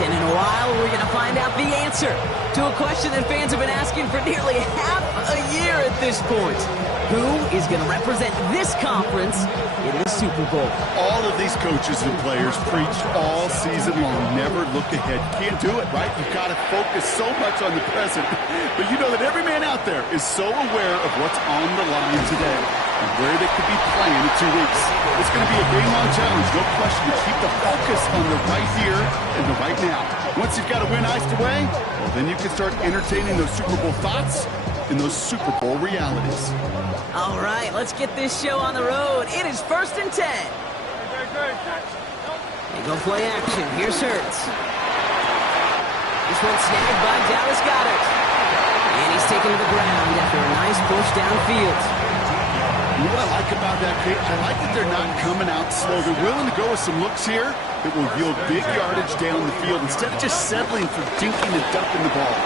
and in a while we're going to find out the answer to a question that fans have been asking for nearly half a year at this point. Who is going to represent this conference in the Super Bowl? All of these coaches and players preach all season long, never look ahead. You can't do it, right? You've got to focus so much on the present. But you know that every man out there is so aware of what's on the line today and where they could be playing in 2 weeks. It's going to be a game-long challenge, no question, to keep the focus on the right here and the right now. Once you've got a win iced away, well, then you can start entertaining those Super Bowl thoughts and those Super Bowl realities. All right, let's get this show on the road. It is 1st and 10. They go play action. Here's Hurts. This one snagged by Dallas Goedert. And he's taken to the ground after a nice push downfield. What I like about that, Kate, I like that they're not coming out slow. They're willing to go with some looks here that will yield big yardage down the field instead of just settling for dinking and ducking the ball.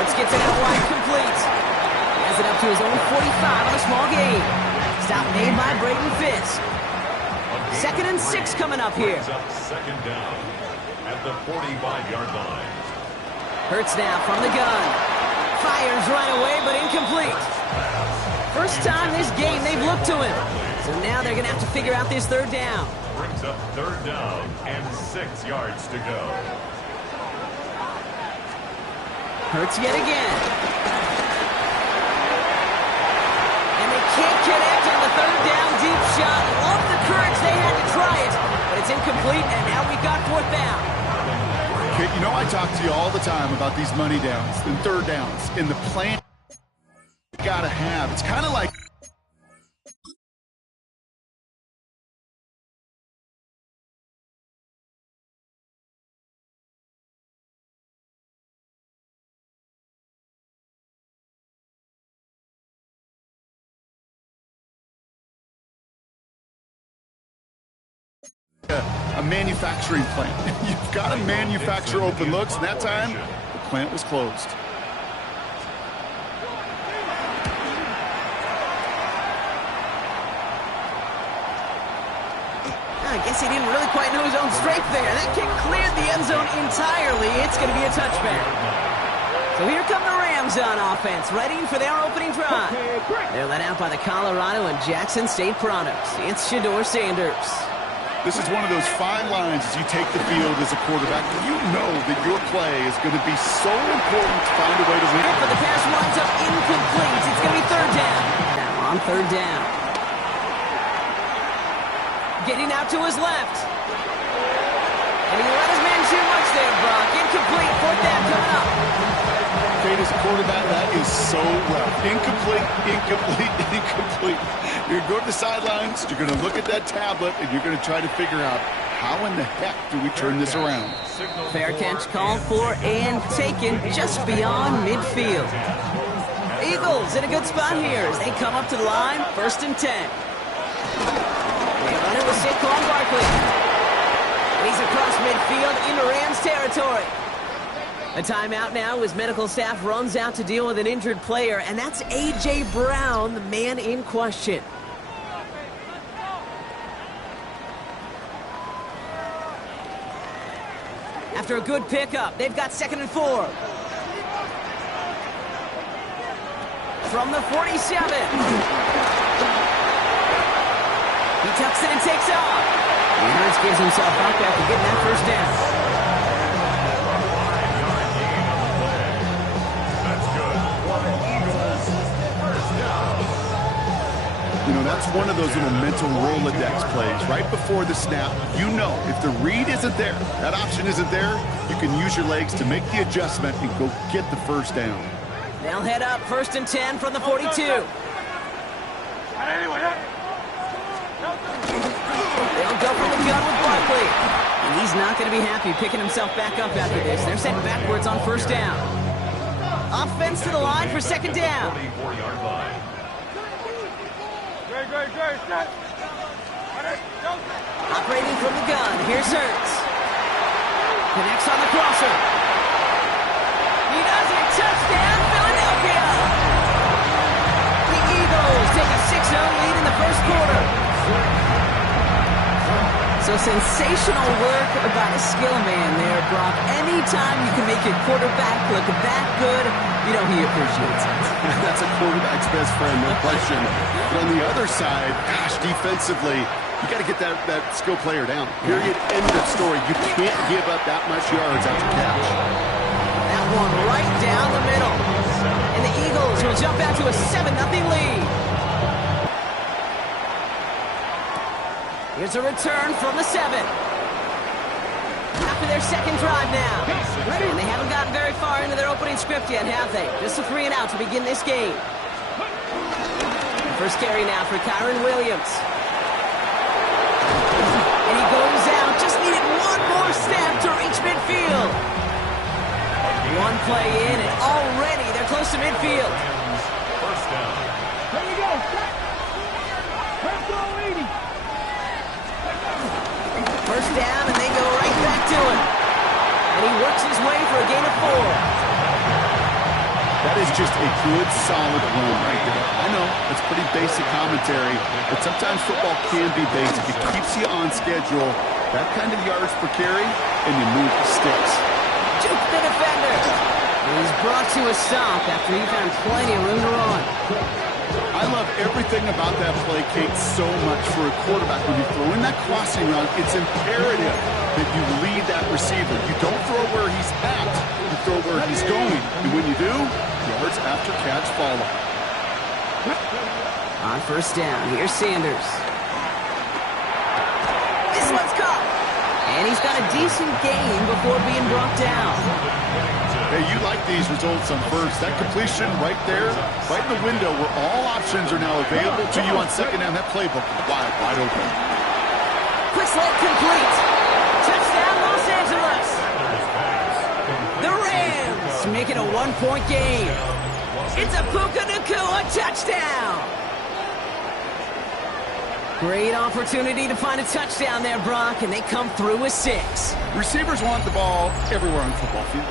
Hurts gets it out wide, complete. He has it up to his own 45 on a small gain. Stop made by Braden Fisk. 2nd and 6 coming up here. Second down at the 45-yard line. Hurts now from the gun. Fires right away, but incomplete. First time this game they've looked to him. So now they're going to have to figure out this 3rd down. Brings up 3rd down and 6 yards to go. Hurts yet again. And they can't connect on the 3rd down deep shot. Love the courage they had to try it, but it's incomplete, and now we've got 4th down. Kate, you know I talk to you all the time about these money downs and 3rd downs and the plan you got to have. It's kind of like a manufacturing plant. You've got to manufacture open looks, and that time, the plant was closed. I guess he didn't really quite know his own strength there. That kick cleared the end zone entirely. It's going to be a touchback. So here come the Rams on offense, ready for their opening drive. They're led out by the Colorado and Jackson State products. It's Shedeur Sanders. This is one of those fine lines as you take the field as a quarterback. You know that your play is going to be so important to find a way to win. But the pass winds up incomplete. It's going to be 3rd down. Now on 3rd down. Getting out to his left. And he let his man shoot much there, Brock. Incomplete. 4th down coming up. Kate, as a quarterback, that is so rough. Incomplete, incomplete, incomplete. You're going to go to the sidelines, you're going to look at that tablet, and you're going to try to figure out how in the heck do we turn this around. Fair catch called for and taken just beyond midfield. Eagles in a good spot here as they come up to the line. 1st and 10. They run it with Saquon Barkley. And he's across midfield into Rams territory. A timeout now as medical staff runs out to deal with an injured player, and that's A.J. Brown, the man in question. After a good pickup, they've got 2nd and 4. From the 47. He tucks it and takes off. And Hurts gives himself up after getting that 1st down. You know, that's one of those little mental Rolodex plays. Right before the snap, you know if the read isn't there, that option isn't there, you can use your legs to make the adjustment and go get the 1st down. They'll head up 1st and 10 from the 42. They'll go from the gun with Barkley. And he's not going to be happy picking himself back up after this. They're sent backwards on 1st down. Offense to the line for 2nd down. Operating from the gun, here's Hurts. Connects on the crosser. He does it, touchdown, Philadelphia! The Eagles take a 6-0 lead in the 1st quarter. So sensational work by a skill man there, Brock. Any anytime you can make your quarterback look that good, you know he appreciates it. That's a quarterback's best friend, no question. But on the other side, gosh, defensively, you got to get that skill player down. Period. End of story. You can't give up that much yards after catch. That one right down the middle. And the Eagles will jump out to a 7-0 lead. Here's a return from the 7. After their second drive now. And they haven't gotten very far into their opening script yet, have they? Just a 3 and out to begin this game. First carry now for Kyron Williams. And he goes out. Just needed one more step to reach midfield. One play in, and already they're close to midfield. First down. There you go. Let's go, 80. First down, and they go right back to him. And he works his way for a gain of 4. That is just a good, solid run right there. I know, it's pretty basic commentary, but sometimes football can be basic. It keeps you on schedule. That kind of yards per carry, and you move the sticks. Juke the defender. And he's brought to a stop after he found plenty of room to run. I love everything about that play, Kate, so much for a quarterback. When you throw in that crossing route, it's imperative that you lead that receiver. You don't throw where he's at, you throw where he's going. And when you do, yards after catch follow. On first down, here's Sanders. This one's caught. And he's got a decent gain before being brought down. Hey, you like these results on first. That completion right there, right in the window where all options are now available to you on second down. That playbook is wide open. Quick slant complete. Touchdown, Los Angeles. The Rams make it a 1-point game. It's a Puka Nacua touchdown. Great opportunity to find a touchdown there, Brock, and they come through with 6. Receivers want the ball everywhere on the football field.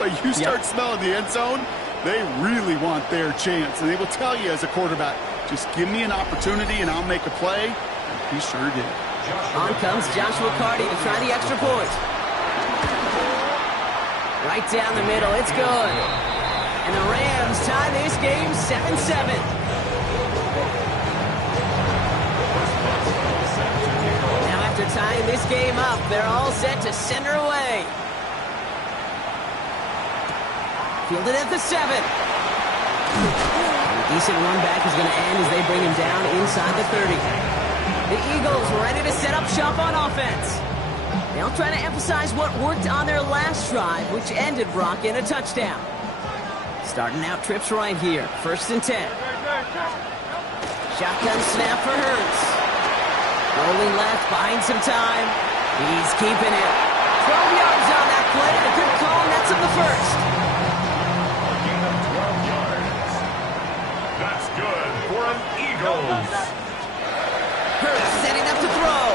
But you start smelling the end zone, they really want their chance. And they will tell you as a quarterback, just give me an opportunity and I'll make a play. And he sure did. On comes Joshua Carty to try the extra point. Right down the middle, it's good. And the Rams tie this game 7-7. After tying this game up, they're all set to center away. Fielded at the 7. A decent run back is going to end as they bring him down inside the 30. The Eagles ready to set up shop on offense. They'll try to emphasize what worked on their last drive, which ended Brock in a touchdown. Starting out trips right here. 1st and 10. Shotgun snap for Hurts. Rolling left, buying some time. He's keeping it. 12 yards on that play, and a good call, and that's in the first. Gain of 12 yards. That's good for an Eagles. Hurts setting up to throw.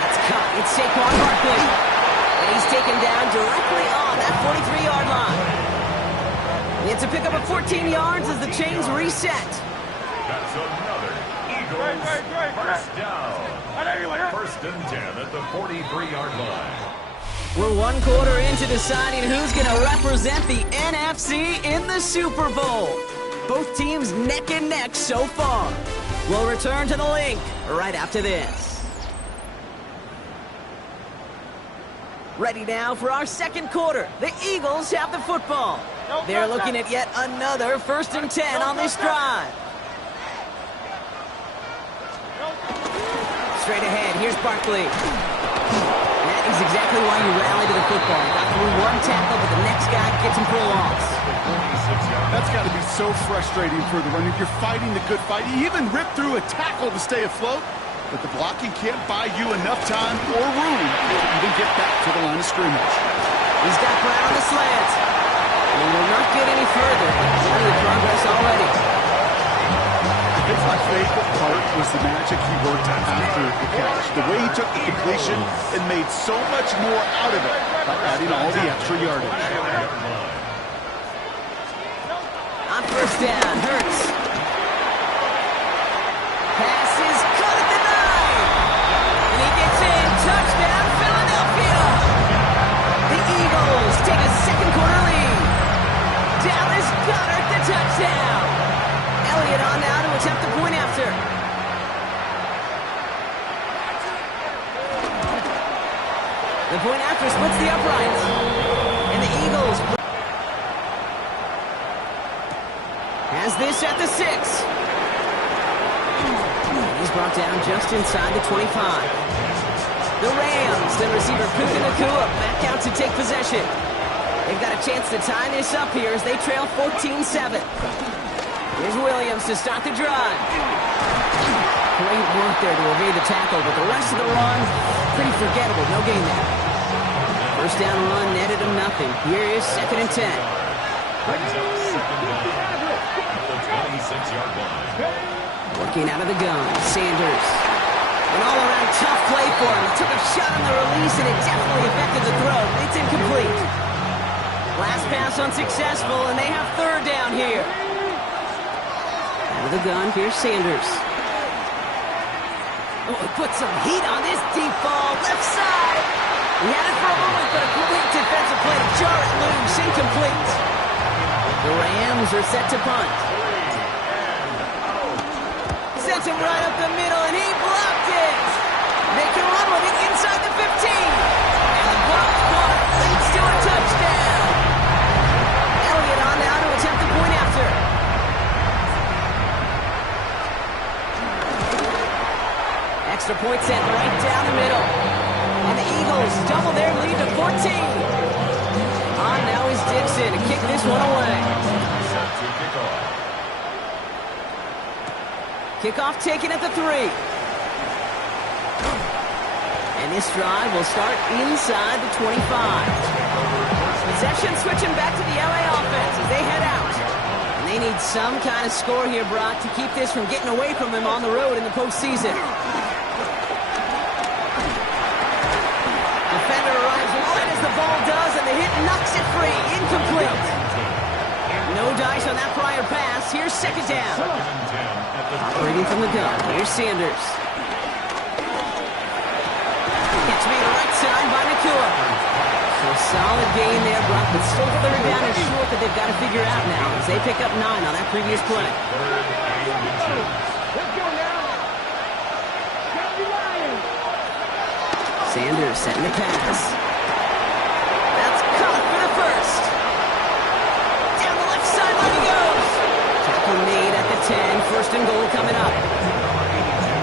That's caught. It's Saquon Barkley. And he's taken down directly on that 43-yard line. It's a pickup of 14 yards as the chains reset. That's another Eagles first down. 1st and 10 at the 43-yard line. We're 1 quarter into deciding who's going to represent the NFC in the Super Bowl. Both teams neck and neck so far. We'll return to the link right after this. Ready now for our second quarter. The Eagles have the football. They're looking at yet another 1st and 10 on this drive. Straight ahead, here's Barkley. That is exactly why you rally to the football. Got through one tackle, but the next guy gets him for a loss. That's got to be so frustrating for the runner. You're fighting the good fight. You even rip through a tackle to stay afloat, but the blocking can't buy you enough time or room to even get back to the line of scrimmage. He's got Brown on the slant. And he will not get any further. Plenty of progress already. I think my favorite part was the magic he worked after the catch. The way he took the completion and made so much more out of it by adding all the extra yardage. On first down, Hurts. Pass is caught at the 9. And he gets in. Touchdown, Philadelphia. touchdown. Elliott on now to attempt the point after. The point after splits the uprights. And the Eagles has this at the 6. He's brought down just inside the 25. The Rams, the receiver Puka Nacua back out to take possession. They've got a chance to tie this up here as they trail 14-7. Here's Williams to start the drive. Great work there to evade the tackle, but the rest of the run, pretty forgettable. No gain there. First down run netted him nothing. Here is 2nd and 10. Working out of the gun, Sanders. An all-around tough play for him. He took a shot on the release, and it definitely affected the throw. It's incomplete. Last pass unsuccessful, and they have 3rd down here. Out of the gun, here's Sanders. Oh, he put some heat on this deep ball. Left side. He had it for a moment, but a quick defensive play to jar it loose. Incomplete. The Rams are set to punt. Sends him right up the middle, and he blocked it. They can run with it inside the 15. And the blocked punt leads to a touchdown. Elliott on now to attempt the point after. Extra point sent right down the middle. And the Eagles double their lead to 14. On now is Dixon to kick this one away. Kickoff taken at the 3. And this drive will start inside the 25. Possession switching back to the LA offense as they head out. And they need some kind of score here, Brock, to keep this from getting away from them on the road in the postseason. Defender arrives right as the ball does, and the hit knocks it free. Incomplete. No dice on that prior pass. Here's 2nd down. Operating from the gun. Here's Sanders. Catch me to the right side by Nacua. So solid gain there, Brock, but still 3rd down and short that they've got to figure out now as they pick up 9 on that previous play. Sanders setting the pass. That's caught for the 1st. Down the left sideline he goes. Tackle made at the 10. 1st and goal coming up.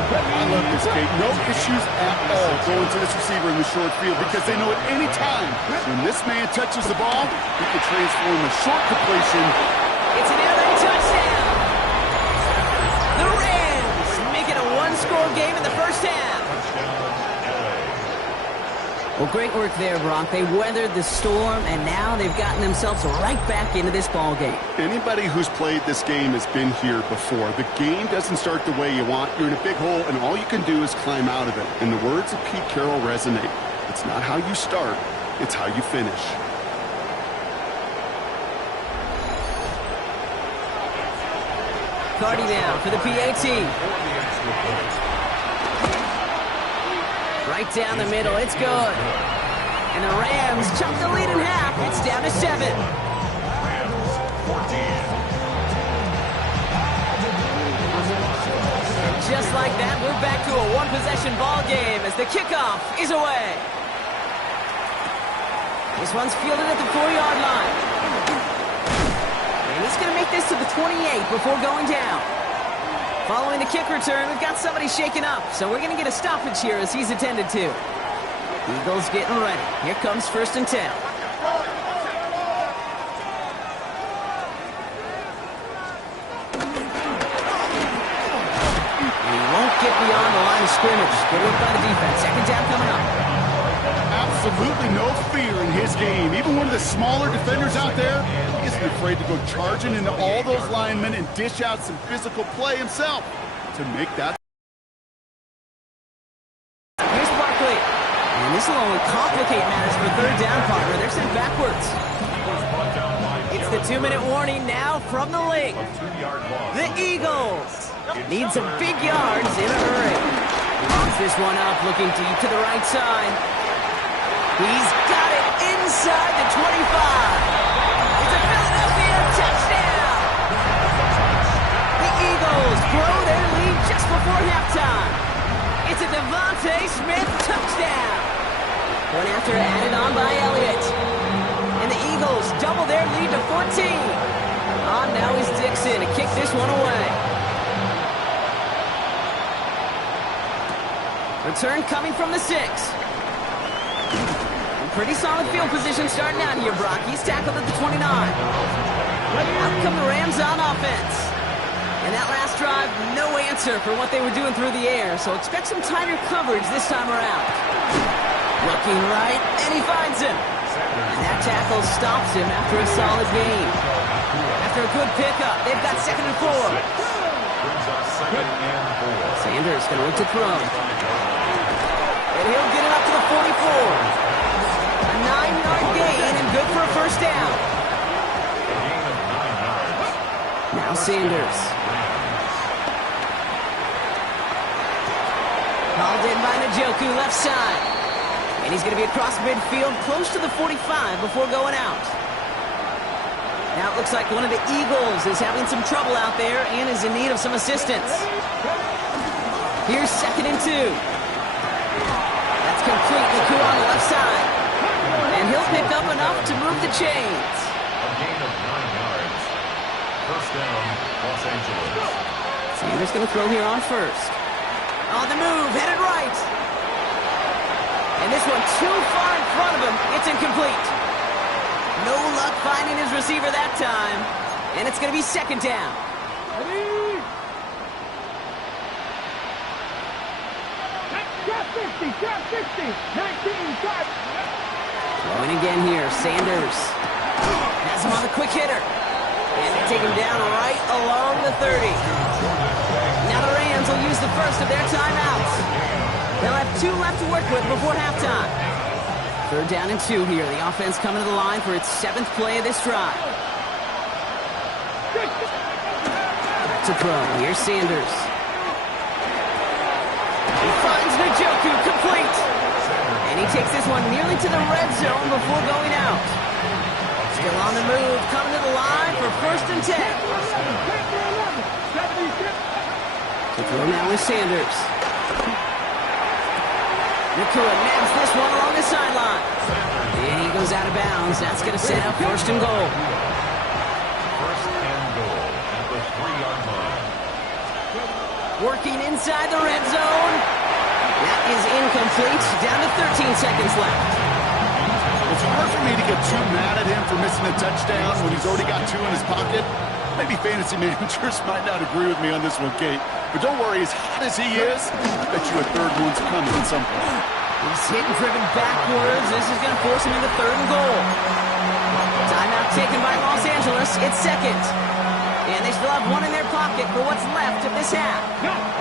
I love this, Kate. No issues at all going to this receiver in the short field because they know at any time when this man touches the ball, he can transform a short completion. It's an air raid touchdown. The Rams make it a 1-score game in the first half. Well, great work there, Brock. They weathered the storm, and now they've gotten themselves right back into this ball game. Anybody who's played this game has been here before. The game doesn't start the way you want. You're in a big hole, and all you can do is climb out of it. And the words of Pete Carroll resonate. It's not how you start, it's how you finish. Cardi now for the PAT. Right down the middle, it's good. And the Rams chunk the lead in half. It's down to 7. Just like that, we're back to a 1-possession ball game as the kickoff is away. This one's fielded at the 4-yard line. And he's going to make this to the 28 before going down. Following the kick return, we've got somebody shaken up, so we're going to get a stoppage here as he's attended to. Eagles getting ready. Here comes 1st and 10. And he won't get beyond the line of scrimmage. Good work by the defense. 2nd down coming up. Absolutely no fear in his game. Even one of the smaller defenders out there, he isn't afraid to go charging into all those linemen and dish out some physical play himself to make that. Here's Barkley. And this will only complicate matters for 3rd down, partner. They're sent backwards. It's the 2-minute warning now from the link. The Eagles need some big yards in a hurry. Launch this one up, looking deep to the right side. He's got it inside the 25. It's a Philadelphia touchdown. before halftime. It's a Devontae Smith touchdown. One after added on by Elliott. And the Eagles double their lead to 14. Now is Dixon to kick this one away. Return coming from the 6. Pretty solid field position starting out here, Brock. He's tackled at the 29. Out come the Rams on offense. And that last drive, no answer for what they were doing through the air, so expect some tighter coverage this time around. Looking right, and he finds him. And that tackle stops him after a solid gain. After a good pickup, they've got 2nd and 4. Sanders going to look to throw. And he'll get it up to the 44. A 9-yard gain and good for a first down. Now Sanders. Called in by Njoku, left side. And he's going to be across midfield, close to the 45 before going out. Now it looks like one of the Eagles is having some trouble out there and is in need of some assistance. Here's 2nd and 2. That's complete. Njoku on the left side. And he'll pick up enough to move the chains. A gain of 9 yards. First down, Los Angeles. Sanders going to throw here on first. On the move, headed right. And this one too far in front of him. It's incomplete. No luck finding his receiver that time. And it's going to be 2nd down. Drop 60, 19, start. Throwing again here, Sanders. Has him on the quick hitter. And they take him down right along the 30. Now the Rams will use the first of their timeouts. They'll have 2 left to work with before halftime. 3rd down and 2 here. The offense coming to the line for its 7th play of this drive. Back to throw. Here's Sanders. He finds Njoku, complete. And he takes this one nearly to the red zone before going out. Still on the move, coming to the line for 1st and 10. To throw now with Sanders. Nakua nabs this one along the sideline. And he goes out of bounds. That's going to set up 1st and goal. 1st and goal at the 3-yard line. Working inside the red zone. That is incomplete. Down to 13 seconds left. It's hard for me to get too mad at him for missing a touchdown when he's already got 2 in his pocket. Maybe fantasy managers might not agree with me on this one, Kate. But don't worry, as hot as he is, I bet you a 3rd one's coming at some point. He's hit and driven backwards. This is going to force him into 3rd and goal. Timeout taken by Los Angeles. It's 2nd. And they still have 1 in their pocket for what's left of this half.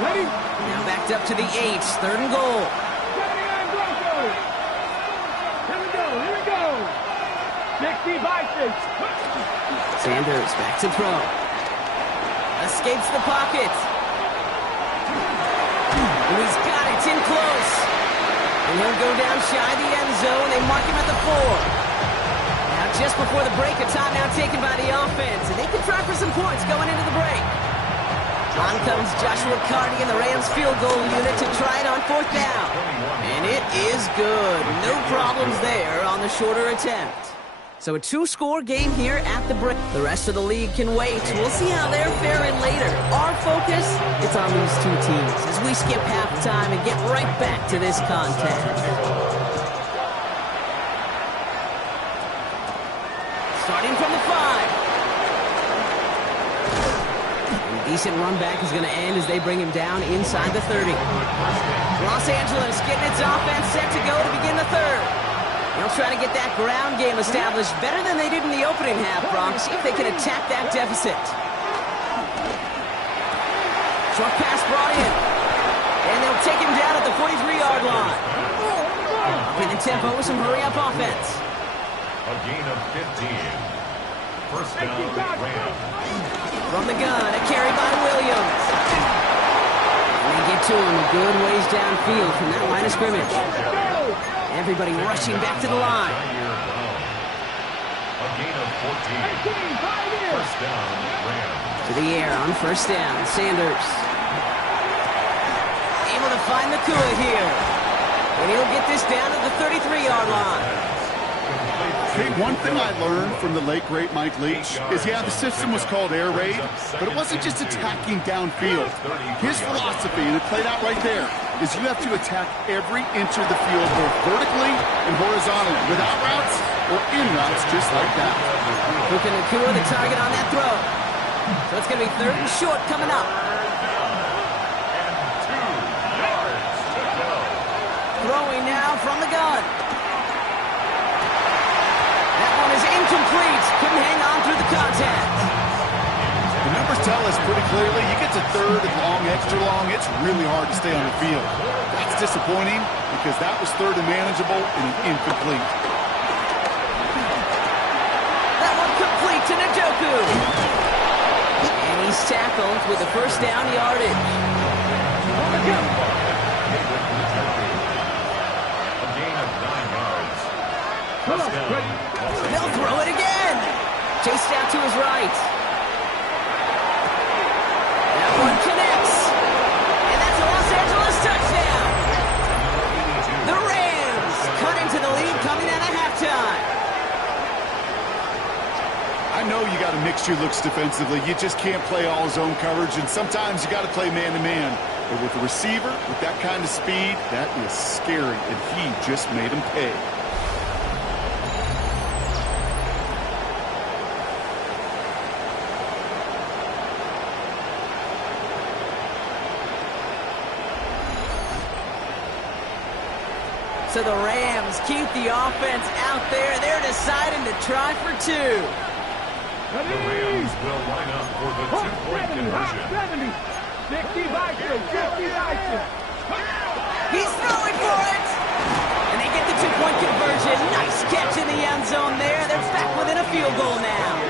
Ready? Now backed up to the 8. 3rd and goal. Here we go. 60 by 6. Sanders back to throw. Escapes the pocket. And he's got it. It's in close. And he'll go down shy of the end zone. They mark him at the 4. Now just before the break, a timeout taken by the offense. And they can try for some points going into the break. On comes Joshua Carty and the Rams field goal unit to try it on 4th down. And it is good. No problems there on the shorter attempt. So a 2-score game here at the break. The rest of the league can wait. We'll see how they're faring later. Our focus, it's on these 2 teams as we skip halftime and get right back to this contest. Starting from the 5. A decent run back is going to end as they bring him down inside the 30. Los Angeles getting its offense set to go to begin the 3rd. They'll try to get that ground game established better than they did in the opening half, Bronx. See if they can attack that deficit. Short pass brought in. And they'll take him down at the 43-yard line. Upping the tempo with some hurry-up offense. A gain of 15. First down, Rams. From the gun, a carry by Williams. And they get to him a good ways downfield from that line of scrimmage. Everybody rushing back to the line. A gain of 14. First down, Rams. To the air on 1st down. Sanders. able to find the Kua here. And he'll get this down to the 33-yard line. Hey, one thing I learned from the late, great Mike Leach is, yeah, the system was called air raid, but it wasn't just attacking downfield. His philosophy, and it played out right there, is you have to attack every inch of the field, both vertically and horizontally, without routes or in routes, just like that. Puka Nacua the target on that throw. So it's going to be 3rd and short coming up. Throwing now from the gun. That one is incomplete. Couldn't hang on through the contact. The numbers tell us pretty clearly, you get to 3rd and long, extra long, it's really hard to stay on the field. That's disappointing because that was 3rd and manageable and an incomplete. That one complete to Njoku. And he's tackled with the first down yardage. They'll throw it again. Chased out to his right. That one connects. And that's a Los Angeles touchdown. The Rams cut into the lead coming out of halftime. I know you got to mix your looks defensively. You just can't play all zone coverage, and sometimes you got to play man-to-man. But with a receiver, with that kind of speed, that is scary, and he just made him pay. So the Rams keep the offense out there. They're deciding to try for 2. The Rams will line up for the 2-point conversion. 70, 65, 55. He's throwing for it. And they get the 2-point conversion. Nice catch in the end zone there. They're back within a field goal now.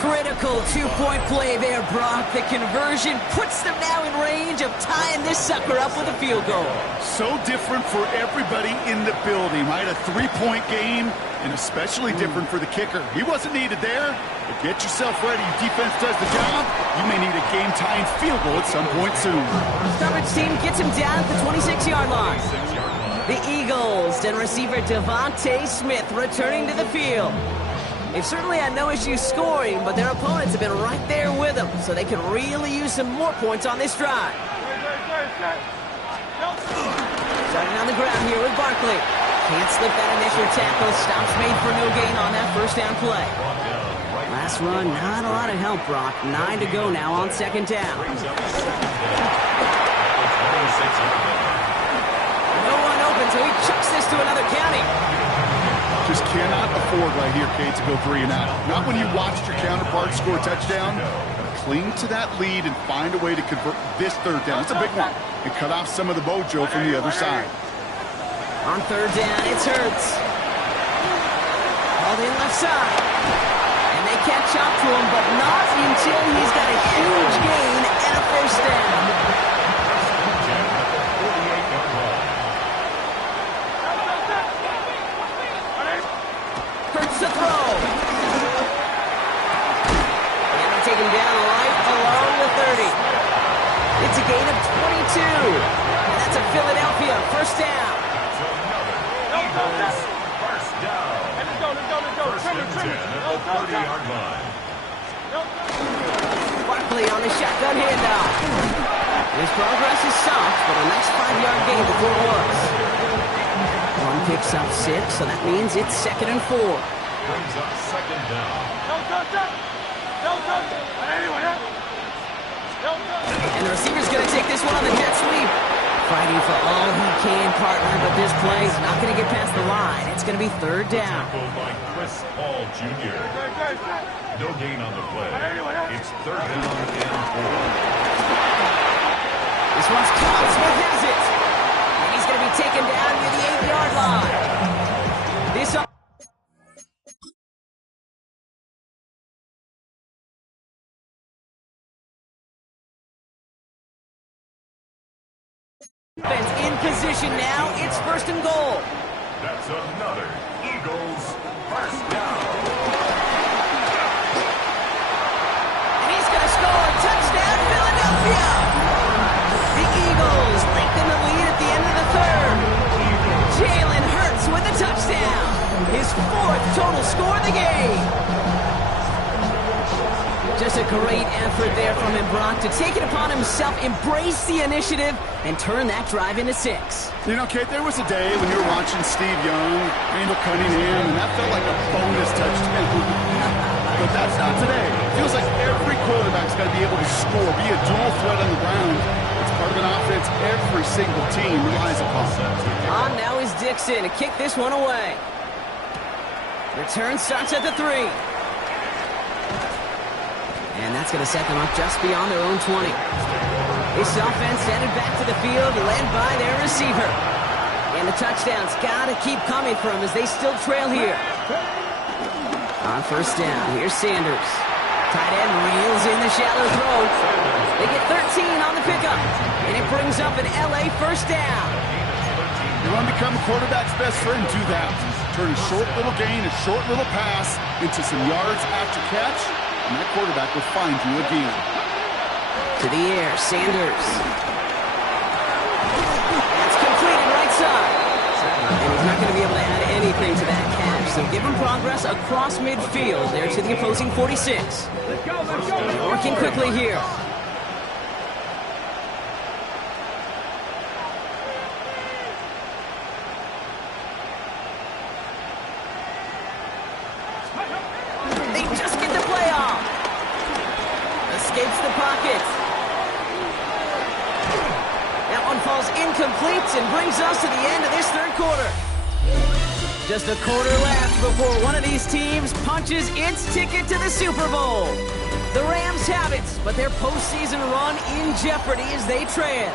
Critical 2-point play there, Brock. The conversion puts them now in range of tying this sucker up with a field goal. So different for everybody in the building, right? A 3-point game, and especially different for the kicker. He wasn't needed there, but get yourself ready. Your defense does the job. You may need a game-tying field goal at some point soon. Coverage team gets him down at the 26-yard line. The Eagles and receiver Devontae Smith returning to the field. They've certainly had no issues scoring, but their opponents have been right there with them, so they can really use some more points on this drive. Starting on the ground here with Barkley. Can't slip that initial tackle. Stops made for no gain on that first down play. Last run, not a lot of help, Brock. 9 to go now on 2nd down. No one open, so he chucks this to another county. Just cannot afford right here, Kate, to go 3 and out. Not when you watched your counterpart score a touchdown. Cling to that lead and find a way to convert this 3rd down. It's a big one. And cut off some of the mojo from the other side. On 3rd down, it's Hurts. Called in left side. And they catch up to him, but not until he's got a huge gain and a first down. To throw. And they take him down right along the 30. It's a gain of 22. And that's a Philadelphia first down. Eagles first down. First and 10 at the 30-yard line. Barkley on the shotgun handoff. His progress is soft, but a nice 5-yard gain before it was. One picks up 6, so that means it's 2nd and 4. Brings up 2nd down. And the receiver's going to take this one on the jet sweep. Fighting for all he can, partner, but this play is not going to get past the line. It's going to be 3rd down. Tackled by Chris Paul Jr. No gain on the play. It's 3rd down and 4. This one's caught. Smith has it. And he's going to be taken down near the 8-yard line. This offense in position now. It's 1st and goal. That's another Eagles first down. And he's going to score a touchdown, Philadelphia. The Eagles lead His 4th total score of the game. Just a great effort there from him, Brock, to take it upon himself, embrace the initiative, and turn that drive into 6. You know, Kate, there was a day when you were watching Steve Young, Randall Cunningham, and that felt like a bonus touchdown. But that's not today. It feels like every quarterback's got to be able to score, be a dual threat on the ground. It's part of an offense every single team relies upon. On now is Dixon to kick this one away. Return starts at the 3. And that's going to set them up just beyond their own 20. This offense headed back to the field, led by their receiver. And the touchdowns got to keep coming from as they still trail here. On first down, here's Sanders. Tight end reels in the shallow throw. They get 13 on the pickup. And it brings up an LA first down. You want to become a quarterback's best friend, do that. Turn a short little gain, a short little pass into some yards after catch, and that quarterback will find you again. To the air, Sanders. That's completed right side. And he's not going to be able to add anything to that catch, so give him progress across midfield there to the opposing 46. Working quickly here. They just get the play off. Escapes the pocket. That one falls incomplete and brings us to the end of this 3rd quarter. Just a quarter left before one of these teams punches its ticket to the Super Bowl. The Rams have it, but their postseason run in jeopardy as they trail.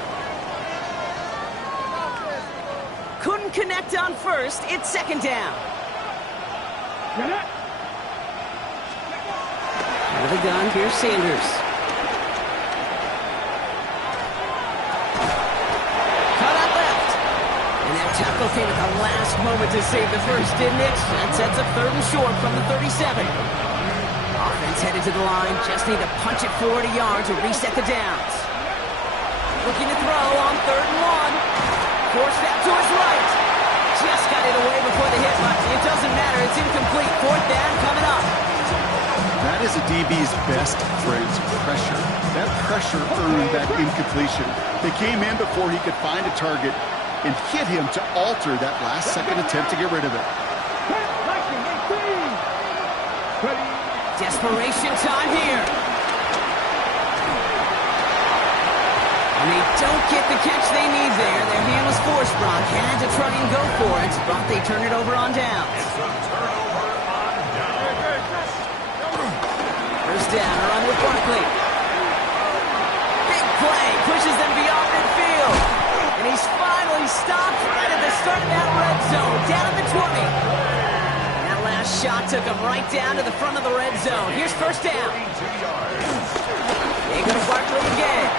Couldn't connect on first. It's 2nd down. Out of the gun, here's Sanders. Cut out left. And that tackle came at the last moment to save the first, didn't it? That sets up 3rd and short from the 37. Offense headed to the line. Just need to punch it 40 yards to reset the downs. Looking to throw on 3rd and 1. Forced out to his right. Just got it away before the hit button. It doesn't matter. It's incomplete. 4th down coming up. That is a DB's best friend, pressure. That pressure earned that incompletion. They came in before he could find a target and hit him to alter that last-second attempt to get rid of it. Desperation time here. And they don't get the catch they need there. Their hand was forced, Brock. Had to try and go for it, but they turn it over on downs. It's a turnover on downs. First down, run with Barkley. Big play, pushes them beyond midfield. And he's finally stopped right at the start of that red zone, down at the 20. And that last shot took him right down to the front of the red zone. Here's first down. They go to Barkley again.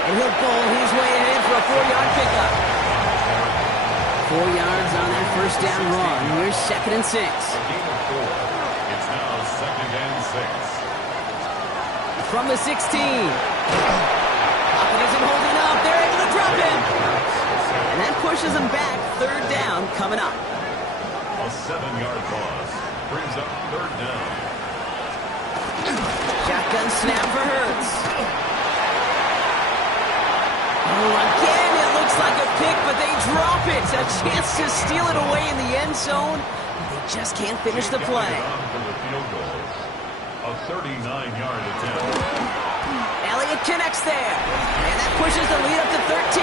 And he'll bowl his way ahead for a 4-yard pickup. 4 yards on that first down run. Here's 2nd and 6. It's now 2nd and 6. From the 16. Pocket isn't holding up. They're able to drop him. And that pushes him back. 3rd down coming up. A 7-yard loss brings up 3rd down. Shotgun snap for Hurts. Oh, again, it looks like a pick, but they drop it. A chance to steal it away in the end zone. They just can't finish the play. For the field goal. A 39-yard attempt. Elliott connects there. And that pushes the lead up to 13.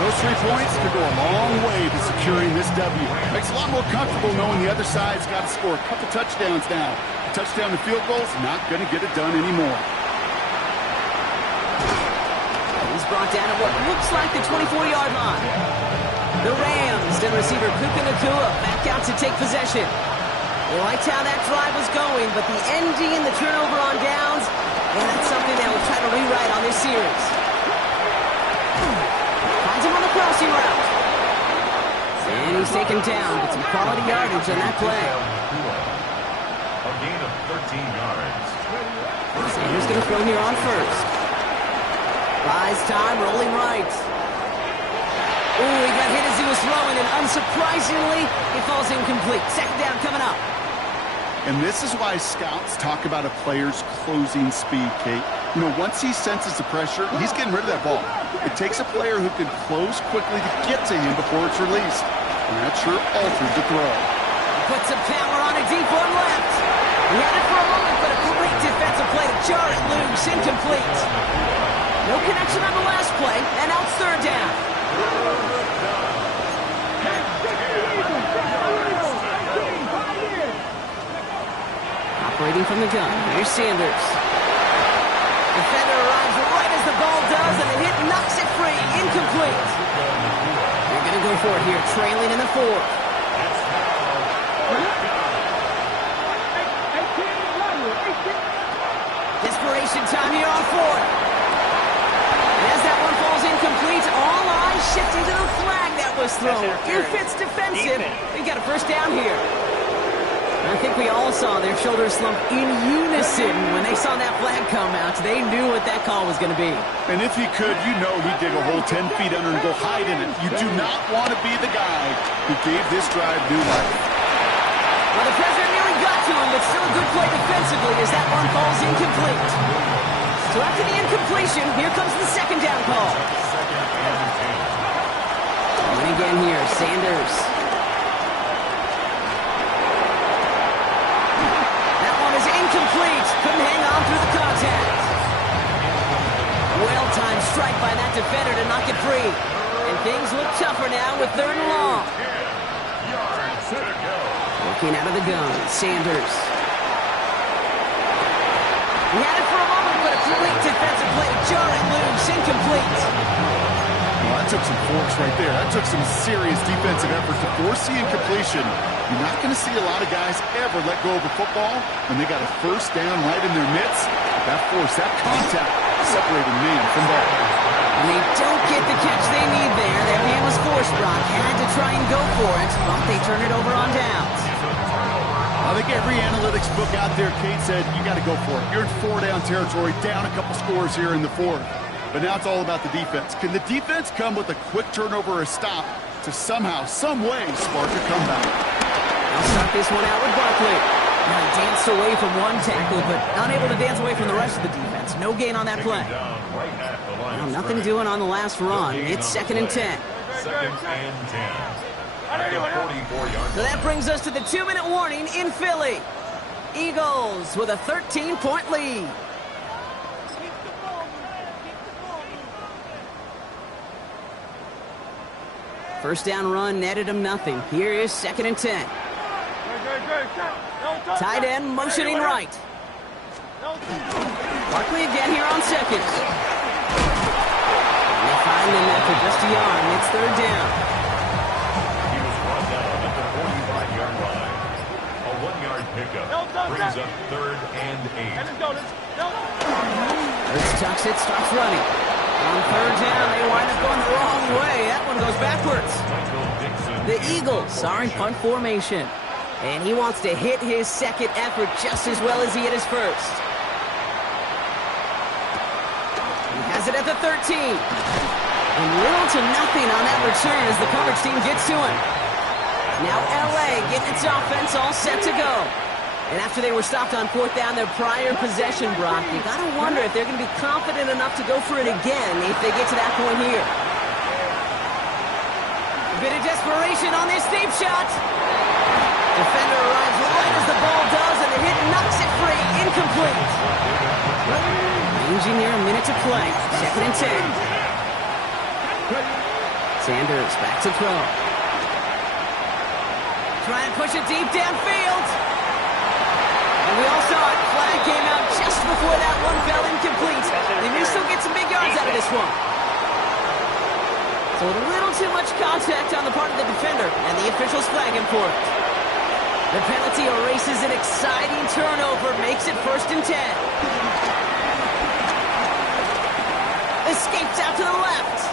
Those 3 points could go a long way to securing this W. Makes it a lot more comfortable knowing the other side's got to score a couple touchdowns now. A touchdown to field goal's not going to get it done anymore. He's brought down at what looks like the 24-yard line. The Rams, then receiver Puka Nacua back out to take possession. They liked how that drive was going, but the ending and the turnover on downs, and that's something they will try to rewrite on this series. Finds him on the crossing route. And he's taken down, but some quality yardage on that play. A gain of 13 yards. Sanders going to throw here on first. Buys time, rolling right. Ooh, he got hit as he was throwing, and unsurprisingly, it falls incomplete. incomplete. Second down coming up. And this is why scouts talk about a player's closing speed, Kate. You know, once he senses the pressure, he's getting rid of that ball. It takes a player who can close quickly to get to him before it's released. And that sure altered the throw. Put some power on a deep one left. He had it for a moment, but a great defensive play to jar it loose. Incomplete. No connection on the last play, and now it's third down. Operating from the gun. Here's Sanders. Defender arrives right as the ball does, and the hit knocks it free. Incomplete. They're going to go for it here, trailing in the fourth. Desperation time here on fourth. And as that one falls incomplete, all eyes shifting to the flag that was thrown. If it's defensive, we got a first down here. I think we all saw their shoulders slump in unison when they saw that flag come out. They knew what that call was going to be. And if he could, you know he'd dig a hole 10 feet under and go hide in it. You do not want to be the guy who gave this drive new life. Well, the president nearly got to him, but still a good play defensively as that one falls incomplete. So after the incompletion, here comes the second down call. And again here, Sanders. Incomplete. Couldn't hang on through the contact. Well-timed strike by that defender to knock it free. And things look tougher now with third and long. Looking out of the gun, Sanders. He had it for a moment, but a great defensive play to jar it loose. Incomplete. Well, that took some force right there. That took some serious defensive effort to force the incompletion. You're not going to see a lot of guys ever let go of a football when they got a first down right in their midst. That force, that contact, separated man from ball. And they don't get the catch they need there. Their hand was forced, Brock. Had to try and go for it, but they turn it over on downs. I think every analytics book out there, Kate, said you got to go for it. You're in four-down territory, down a couple scores here in the fourth. But now it's all about the defense. Can the defense come with a quick turnover or a stop to somehow, some way, spark a comeback? I'll start this one out with Barkley. Now he danced away from one tackle, but unable to dance away from the rest of the defense. No gain on that play. Well, nothing doing on the last run. It's second and 10. Second and 10. At the 44-yard So that brings us to the 2-minute warning in Philly. Eagles with a 13-point lead. First down run netted him nothing. Here is second and 10. Tight end motioning right. Barkley again here on second. And they find him after just a yard. It's third down. He was brought down at the 45-yard line. A 1-yard pickup brings up third and 8. Hurts tucks it, starts running. On third down, they wind up going the wrong way. That one goes backwards. The Eagles are in punt formation. And he wants to hit his second effort just as well as he hit his first. He has it at the 13. And little to nothing on that return as the coverage team gets to him. Now LA getting its offense all set to go. And after they were stopped on fourth down, their prior possession, Brock, you got to wonder if they're going to be confident enough to go for it again if they get to that point here. A bit of desperation on this deep shot. Defender arrives right as the ball does, and the hit knocks it free. Incomplete. Ranging near a minute to play. Second and 10. Sanders back to throw. Try and push it deep downfield. And we all saw it. Flag came out just before that one fell incomplete. They may still get some big yards out of this one. So a little too much contact on the part of the defender, and the officials flag him for it. The penalty erases an exciting turnover, makes it first and 10. Escapes out to the left.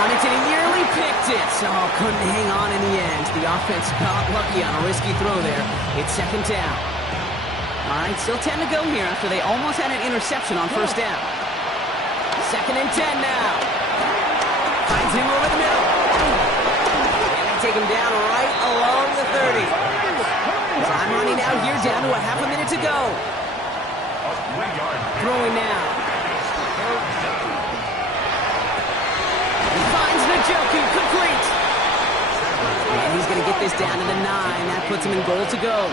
On it, and he nearly picked it. Oh, couldn't hang on in the end. The offense got lucky on a risky throw there. It's second down. All right, still 10 to go here after they almost had an interception on first down. Second and 10 now. Finds him over the middle. right along the 30. Time running out here, down to a half a minute to go. Throwing now. He finds Njoku, complete. And he's going to get this down to the 9. That puts him in goal to go.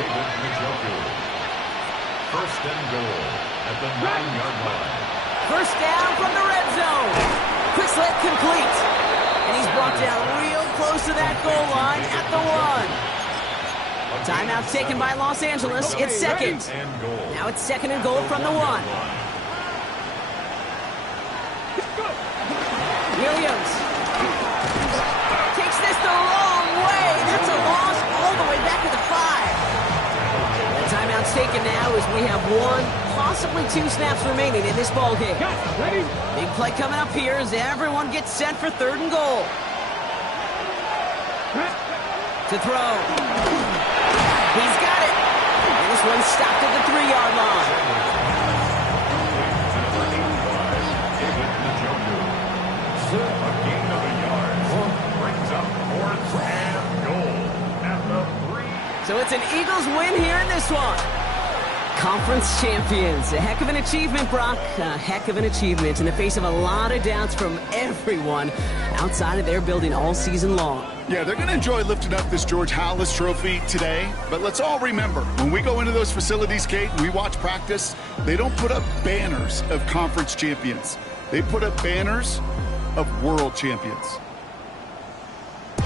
First and goal at the 9-yard line. First down from the red zone. Quick slant complete. And he's brought down real close to that goal line at the 1. Timeout taken by Los Angeles. It's second. Now it's second and goal from the 1. Williams takes this the wrong way. That's a loss all the way back to the 5. The timeout's taken now as we have 1, possibly 2 snaps remaining in this ball game. Big play coming up here as everyone gets set for 3rd and goal. To throw. He's got it. And this one's stopped at the 3-yard line. A gain of a yard brings up 4th and goal at the 3. So it's an Eagles win here in this one. Conference champions. A heck of an achievement, Brock. A heck of an achievement in the face of a lot of doubts from everyone outside of their building all season long. Yeah, they're going to enjoy lifting up this George Halas trophy today. But let's all remember, when we go into those facilities, Kate, and we watch practice, they don't put up banners of conference champions. They put up banners of world champions.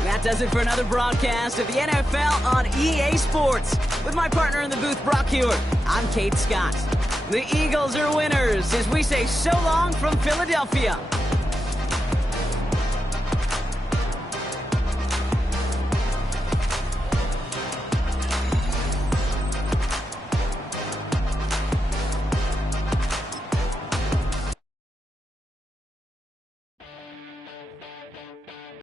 That does it for another broadcast of the NFL on EA Sports. With my partner in the booth, Brock Hewitt, I'm Kate Scott. The Eagles are winners as we say so long from Philadelphia.